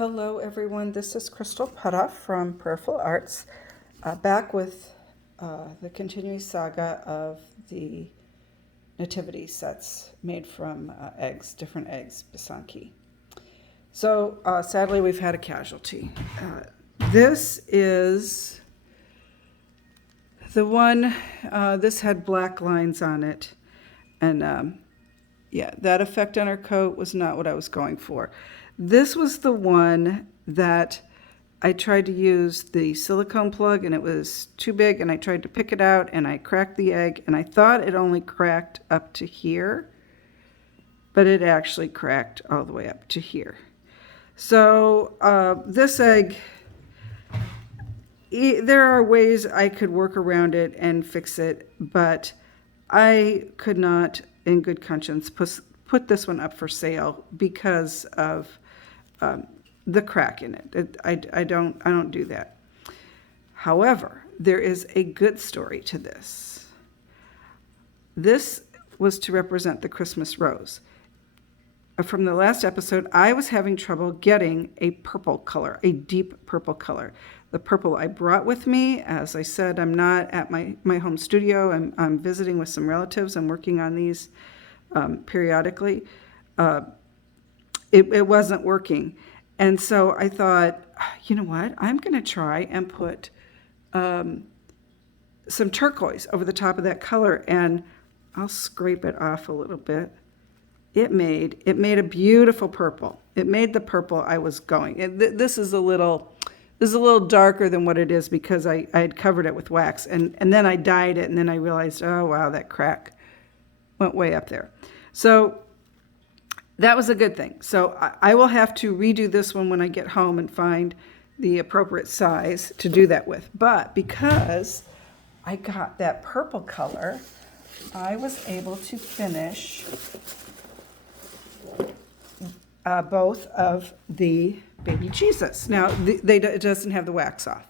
Hello everyone, this is Crystal Putta from Prayerful Arts, back with the continuing saga of the Nativity sets made from eggs, different eggs, Pysanky. So sadly we've had a casualty. This is the one, this had black lines on it, and yeah, that effect on her coat was not what I was going for. This was the one that I tried to use the silicone plug and it was too big, and I tried to pick it out and I cracked the egg and I thought it only cracked up to here, but it actually cracked all the way up to here. So this egg, there are ways I could work around it and fix it, but I could not in good conscience put this one up for sale because of the crack in it. I don't do that. However, there is a good story to this. This was to represent the Christmas rose. From the last episode, I was having trouble getting a purple color, a deep purple color. The purple I brought with me, as I said, I'm not at my home studio. I'm visiting with some relatives. I'm working on these periodically. It wasn't working. And so I thought, you know what? I'm going to try and put some turquoise over the top of that color, and I'll scrape it off a little bit. It made a beautiful purple. It made the purple I was going. This is a little darker than what it is because I had covered it with wax, and then I dyed it, and then I realized, oh wow, that crack went way up there. So that was a good thing. So I will have to redo this one when I get home and find the appropriate size to do that with. But because I got that purple color, I was able to finish both of the baby Jesus. Now, it doesn't have the wax off.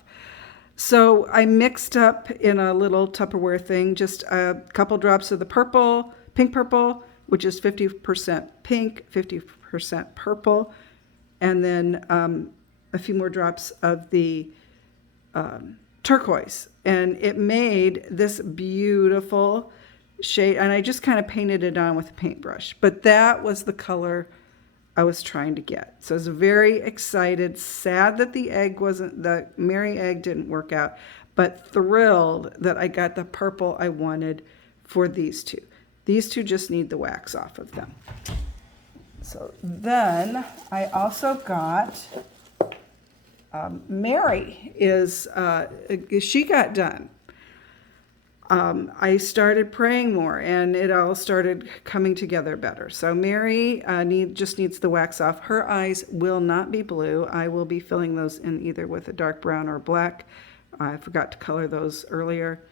So I mixed up in a little Tupperware thing just a couple drops of the purple, pink purple, which is 50% pink, 50% purple, and then a few more drops of the turquoise. And it made this beautiful shade, and I just kind of painted it on with a paintbrush. But that was the color I was trying to get. So I was very excited, sad that the Mary egg didn't work out, but thrilled that I got the purple I wanted for these two. These two just need the wax off of them. So then I also got Mary she got done. I started praying more, and it all started coming together better. So Mary just needs the wax off. Her eyes will not be blue. I will be filling those in either with a dark brown or black. I forgot to color those earlier.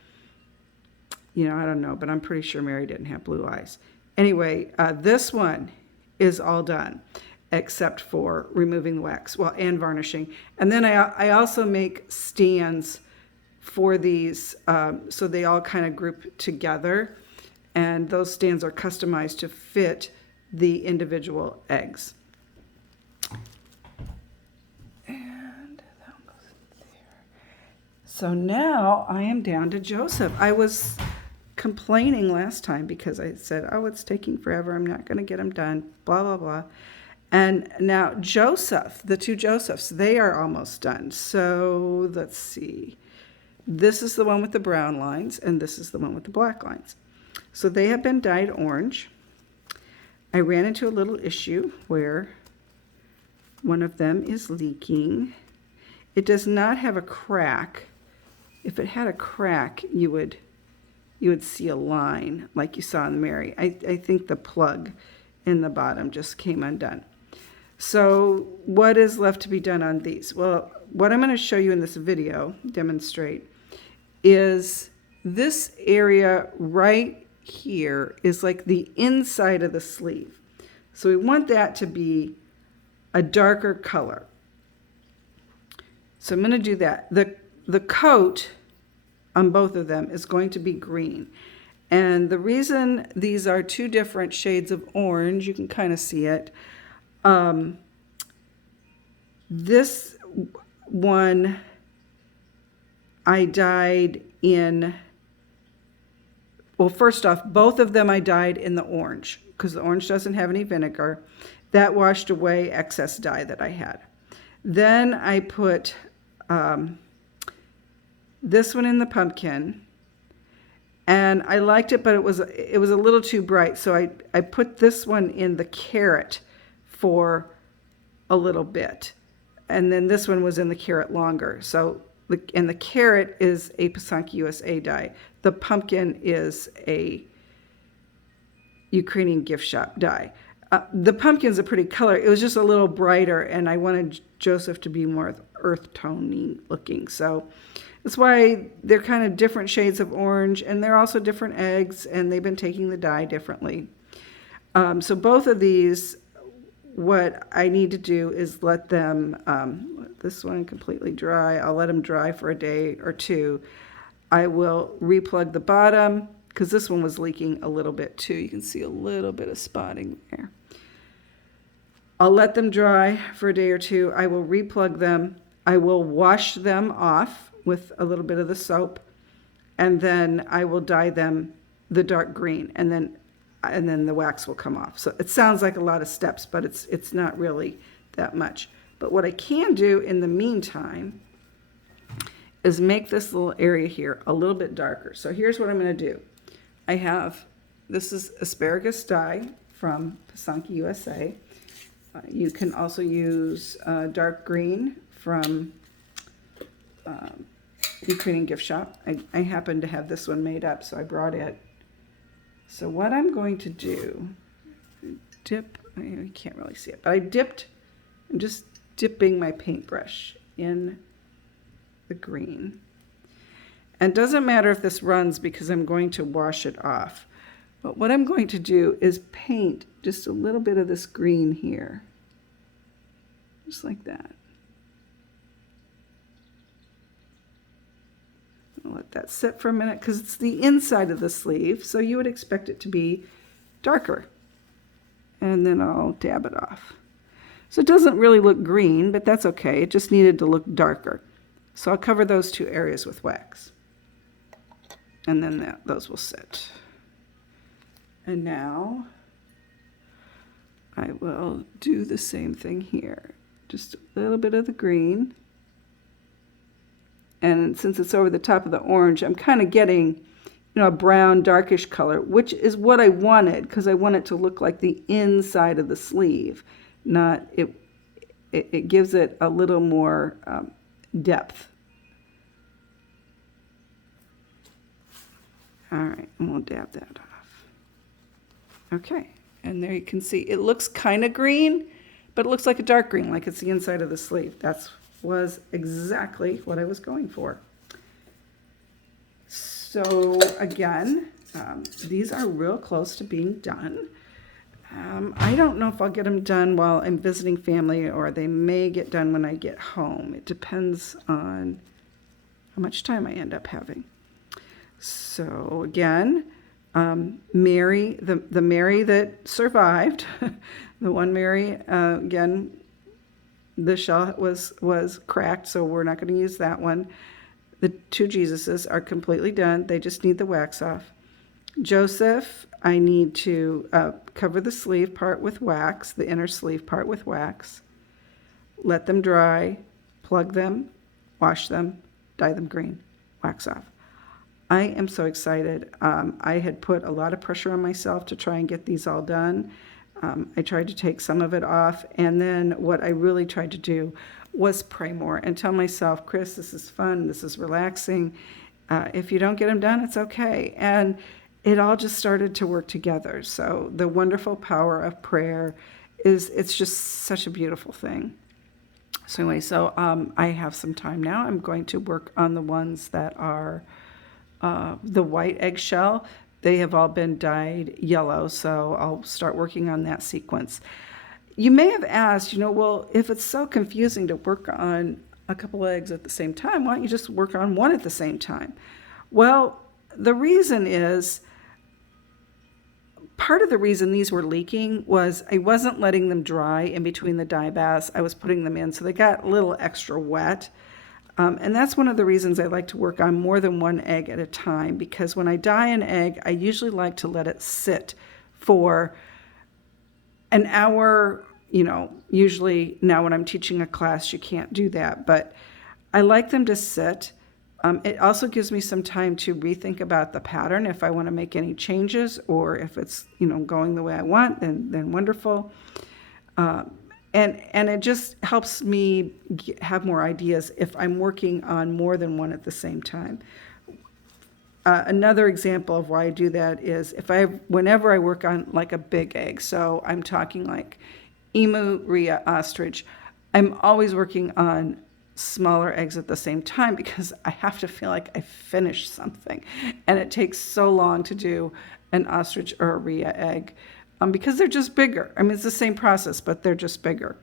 I don't know, but I'm pretty sure Mary didn't have blue eyes. Anyway, this one is all done, except for removing the wax, and varnishing. And then I also make stands for these, so they all kind of group together, and those stands are customized to fit the individual eggs. And that one goes there. So now I am down to Joseph. I was complaining last time because I said, oh, it's taking forever, I'm not going to get them done, blah, blah, blah. And now Joseph, the two Josephs, they are almost done. So let's see. This is the one with the brown lines, and this is the one with the black lines. So they have been dyed orange. I ran into a little issue where one of them is leaking. It does not have a crack. If it had a crack, you would see a line like you saw in the Mary. I think the plug in the bottom just came undone. So what is left to be done on these? Well, what I'm going to show you in this video, demonstrate, is this area right here is like the inside of the sleeve. So we want that to be a darker color. So I'm going to do that. The coat on both of them is going to be green. And the reason these are two different shades of orange, you can kind of see it, This one I dyed in, well, first off, both of them I dyed in the orange because the orange doesn't have any vinegar. That washed away excess dye that I had. Then I put this one in the pumpkin, and I liked it, but it was a little too bright. So I put this one in the carrot for a little bit. And then this one was in the carrot longer. So, and the carrot is a Pysanky USA dye. The pumpkin is a Ukrainian gift shop dye. The pumpkin's a pretty color. It was just a little brighter, and I wanted Joseph to be more earth tone looking. So that's why they're kind of different shades of orange, and they're also different eggs, and they've been taking the dye differently. So both of these, what I need to do is let them, let this one completely dry. I'll let them dry for a day or two. I will replug the bottom because this one was leaking a little bit too. You can see a little bit of spotting there. I'll let them dry for a day or two. I will replug them. I will wash them off with a little bit of the soap, and then I will dye them the dark green, and then the wax will come off. So it sounds like a lot of steps, but it's not really that much. But what I can do in the meantime is make this little area here a little bit darker. So here's what I'm going to do. I have, this is asparagus dye from Pysanky USA. You can also use dark green from Ukrainian gift shop. I happen to have this one made up, so I brought it. So what I'm going to do, dip, I can't really see it, but I'm just dipping my paintbrush in the green. And it doesn't matter if this runs because I'm going to wash it off. But what I'm going to do is paint just a little bit of this green here. Just like that. I'll let that sit for a minute because it's the inside of the sleeve, so you would expect it to be darker. And then I'll dab it off. So it doesn't really look green, but that's okay. It just needed to look darker. So I'll cover those two areas with wax. And then those will sit. And now I will do the same thing here. Just a little bit of the green. And since it's over the top of the orange, I'm kind of getting, a brown, darkish color, which is what I wanted because I want it to look like the inside of the sleeve. Not it gives it a little more depth. All right, and we'll dab that off. Okay, and there you can see it looks kind of green, but it looks like a dark green, like it's the inside of the sleeve. That was exactly what I was going for. So again, these are real close to being done. I don't know if I'll get them done while I'm visiting family, or they may get done when I get home. It depends on how much time I end up having. So again, Mary, the Mary that survived, the one Mary, again, the shell was cracked, so we're not going to use that one. The two Jesuses are completely done. They just need the wax off. Joseph, I need to cover the sleeve part with wax, the inner sleeve part with wax. Let them dry, plug them, wash them, dye them green, wax off. I am so excited. I had put a lot of pressure on myself to try and get these all done. I tried to take some of it off, and then what I really tried to do was pray more and tell myself, Cris, this is fun, this is relaxing. If you don't get them done, it's okay. And it all just started to work together. So the wonderful power of prayer it's just such a beautiful thing. So anyway, I have some time now. I'm going to work on the ones that are the white eggshell. They have all been dyed yellow, so I'll start working on that sequence. You may have asked, well, if it's so confusing to work on a couple eggs at the same time, why don't you just work on one at the same time? Well, the reason is part of the reason these were leaking was I wasn't letting them dry in between the dye baths. I was putting them in, so they got a little extra wet. And that's one of the reasons I like to work on more than one egg at a time, because when I dye an egg, I usually like to let it sit for an hour. Usually now when I'm teaching a class, you can't do that, but I like them to sit. It also gives me some time to rethink about the pattern if I want to make any changes, or if it's going the way I want, then wonderful. And it just helps me have more ideas if I'm working on more than one at the same time. Another example of why I do that is whenever I work on like a big egg, so I'm talking like emu, rhea, ostrich, I'm always working on smaller eggs at the same time, because I have to feel like I finished something. And it takes so long to do an ostrich or a rhea egg because they're just bigger. I mean, it's the same process, but they're just bigger.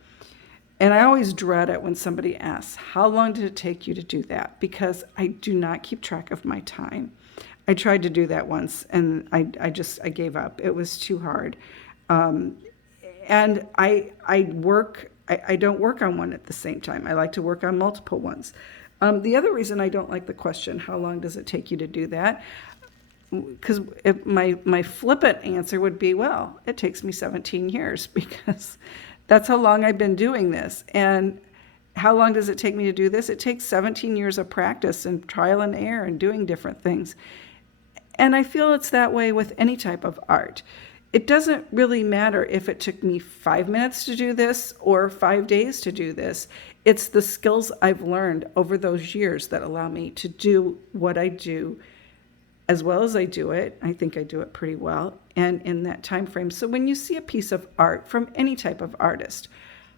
And I always dread it when somebody asks, how long did it take you to do that? Because I do not keep track of my time. I tried to do that once, and I gave up. It was too hard. And I don't work on one at the same time. I like to work on multiple ones. The other reason I don't like the question, how long does it take you to do that? Because my flippant answer would be, well, it takes me 17 years, because that's how long I've been doing this. And how long does it take me to do this? It takes 17 years of practice and trial and error and doing different things. And I feel it's that way with any type of art. It doesn't really matter if it took me 5 minutes to do this or 5 days to do this. It's the skills I've learned over those years that allow me to do what I do as well as I do it. I think I do it pretty well, and in that time frame. So when you see a piece of art from any type of artist,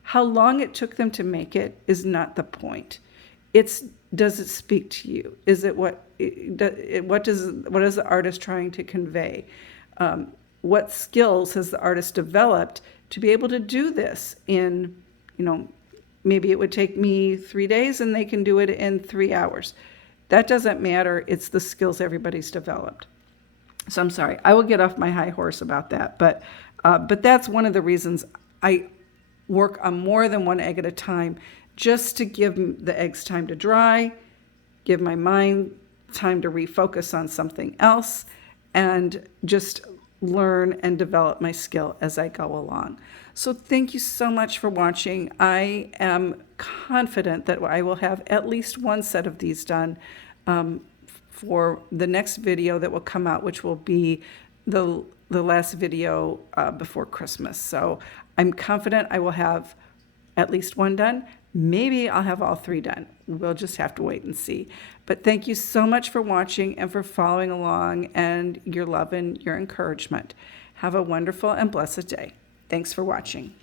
how long it took them to make it is not the point. Does it speak to you? Is it what is the artist trying to convey? What skills has the artist developed to be able to do this in, maybe it would take me 3 days and they can do it in 3 hours. That doesn't matter. It's the skills everybody's developed. So I'm sorry, I will get off my high horse about that. But that's one of the reasons I work on more than one egg at a time, just to give the eggs time to dry, give my mind time to refocus on something else, and just learn and develop my skill as I go along. So thank you so much for watching. I am confident that I will have at least one set of these done for the next video that will come out, which will be the last video before Christmas. So I'm confident I will have at least one done. Maybe I'll have all 3 done. We'll just have to wait and see. But thank you so much for watching and for following along, and your love and your encouragement. Have a wonderful and blessed day. Thanks for watching.